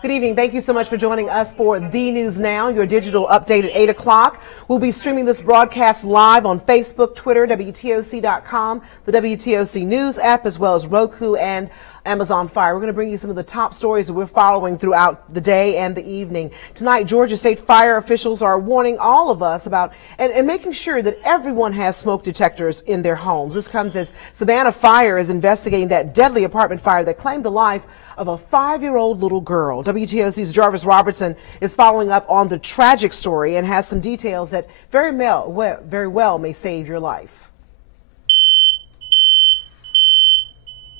Good evening. Thank you so much for joining us for The News Now, your digital update at 8 o'clock. We'll be streaming this broadcast live on Facebook, Twitter, WTOC.com, the WTOC News app, as well as Roku and Amazon Fire. We're going to bring you some of the top stories that we're following throughout the day and the evening. Tonight, Georgia State fire officials are warning all of us about and making sure that everyone has smoke detectors in their homes. This comes as Savannah Fire is investigating that deadly apartment fire that claimed the life of a 5-year-old little girl. WTOC's Jarvis Robertson is following up on the tragic story and has some details that very well may save your life.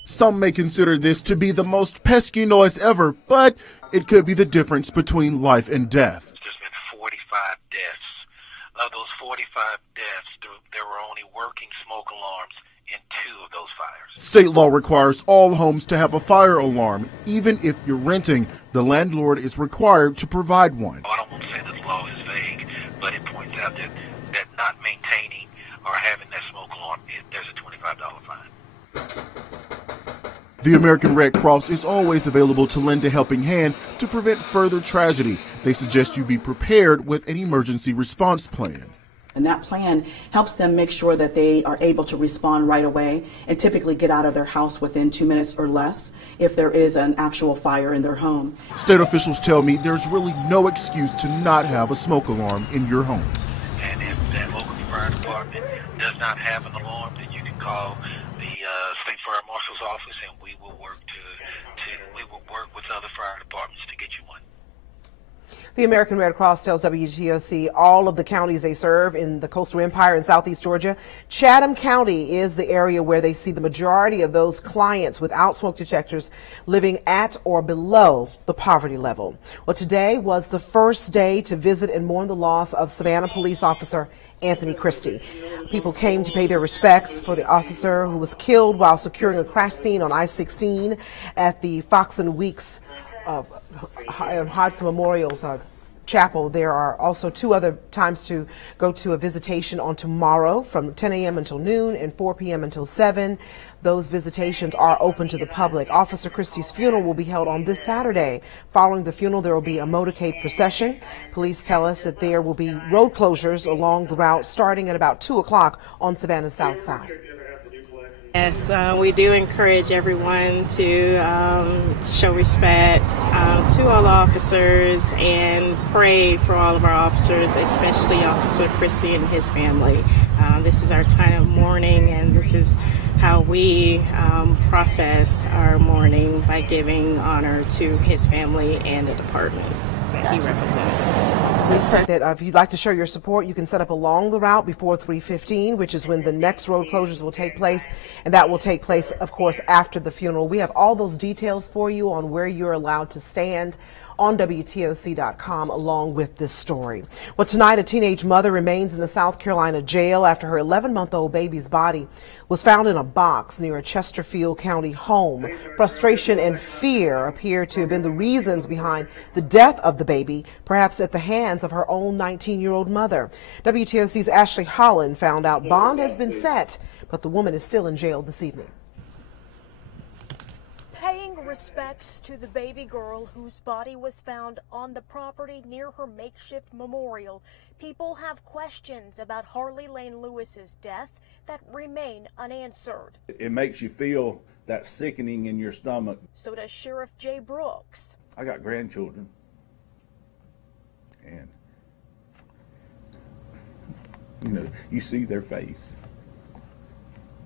Some may consider this to be the most pesky noise ever, but it could be the difference between life and death. There's been 45 deaths. Of those 45 deaths, there were only working smoke alarms in 2 of those fires. State law requires all homes to have a fire alarm. Even if you're renting, the landlord is required to provide one. I don't want to say this law is vague, but it points out that not maintaining or having that smoke alarm, there's a $25 fine. The American Red Cross is always available to lend a helping hand to prevent further tragedy. They suggest you be prepared with an emergency response plan. And that plan helps them make sure that they are able to respond right away and typically get out of their house within 2 minutes or less if there is an actual fire in their home. State officials tell me there's really no excuse to not have a smoke alarm in your home. And if that local fire department does not have an alarm, then you can call the State Fire Marshal's office, and we will work with other fire departments to get you one. The American Red Cross tells WTOC all of the counties they serve in the Coastal Empire in Southeast Georgia. Chatham County is the area where they see the majority of those clients without smoke detectors living at or below the poverty level. Well, today was the first day to visit and mourn the loss of Savannah police officer Anthony Christie. People came to pay their respects for the officer who was killed while securing a crash scene on I-16 at the Fox and Weeks Hodgson Memorial's chapel. There are also 2 other times to go to a visitation on tomorrow from 10 a.m. until noon and 4 p.m. until 7. Those visitations are open to the public. Officer Christie's funeral will be held on this Saturday. Following the funeral, there will be a motorcade procession. Police tell us that there will be road closures along the route starting at about 2 o'clock on Savannah's south side. Yes, we do encourage everyone to show respect to all officers and pray for all of our officers, especially Officer Christie and his family. This is our time of mourning, and this is how we process our mourning by giving honor to his family and the departments that he represented. We've said that if you'd like to show your support, you can set up along the route before 3:15, which is when the next road closures will take place. And that will take place, of course, after the funeral. We have all those details for you on where you're allowed to stand on WTOC.com along with this story. Well, tonight, a teenage mother remains in a South Carolina jail after her 11-month-old baby's body was found in a box near a Chesterfield County home. Frustration and fear appear to have been the reasons behind the death of the baby, perhaps at the hands of her own 19-year-old mother. WTOC's Ashley Holland found out bond has been set, but the woman is still in jail this evening. Paying respects to the baby girl whose body was found on the property near her makeshift memorial, people have questions about Harley Lane Lewis's death that remain unanswered. It makes you feel that sickening in your stomach. So does Sheriff Jay Brooks. I got grandchildren, and you see their face.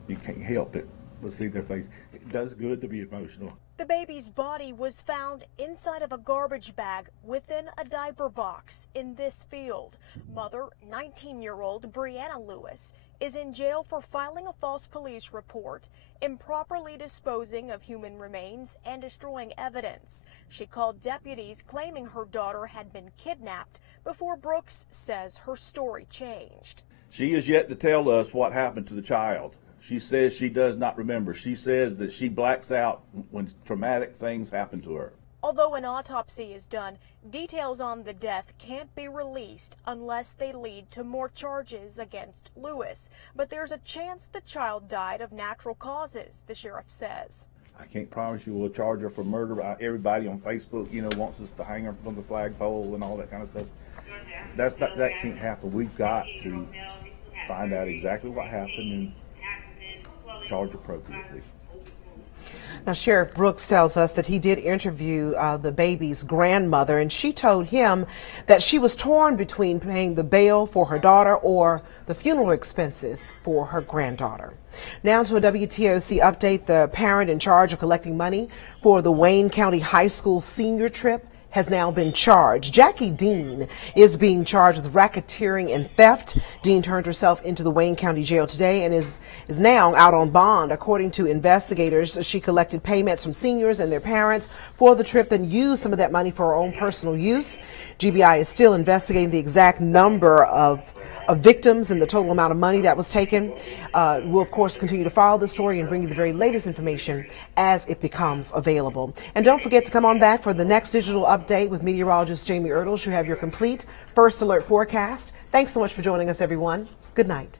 You can't help it but see their face. It does good to be emotional. The baby's body was found inside of a garbage bag within a diaper box in this field. Mother, 19-year-old Brianna Lewis, is in jail for filing a false police report, improperly disposing of human remains, and destroying evidence. She called deputies claiming her daughter had been kidnapped before Brooks says her story changed. She is yet to tell us what happened to the child. She says she does not remember. She says that she blacks out when traumatic things happen to her. Although an autopsy is done, details on the death can't be released unless they lead to more charges against Lewis. But there's a chance the child died of natural causes, the sheriff says. I can't promise you we'll charge her for murder. Everybody on Facebook, wants us to hang her from the flagpole and all that kind of stuff. That can't happen. We've got to find out exactly what happened and charge appropriately. Now, Sheriff Brooks tells us that he did interview the baby's grandmother, and she told him that she was torn between paying the bail for her daughter or the funeral expenses for her granddaughter. Now to a WTOC update. The parent in charge of collecting money for the Wayne County High School senior trip has now been charged. Jackie Dean is being charged with racketeering and theft. Dean turned herself into the Wayne County Jail today and is now out on bond. According to investigators, she collected payments from seniors and their parents for the trip, then used some of that money for her own personal use. GBI is still investigating the exact number of victims and the total amount of money that was taken. We'll, of course, continue to follow the story and bring you the very latest information as it becomes available. And don't forget to come on back for the next digital update with meteorologist Jamie Ertles. You have your complete First Alert forecast. Thanks so much for joining us, everyone. Good night.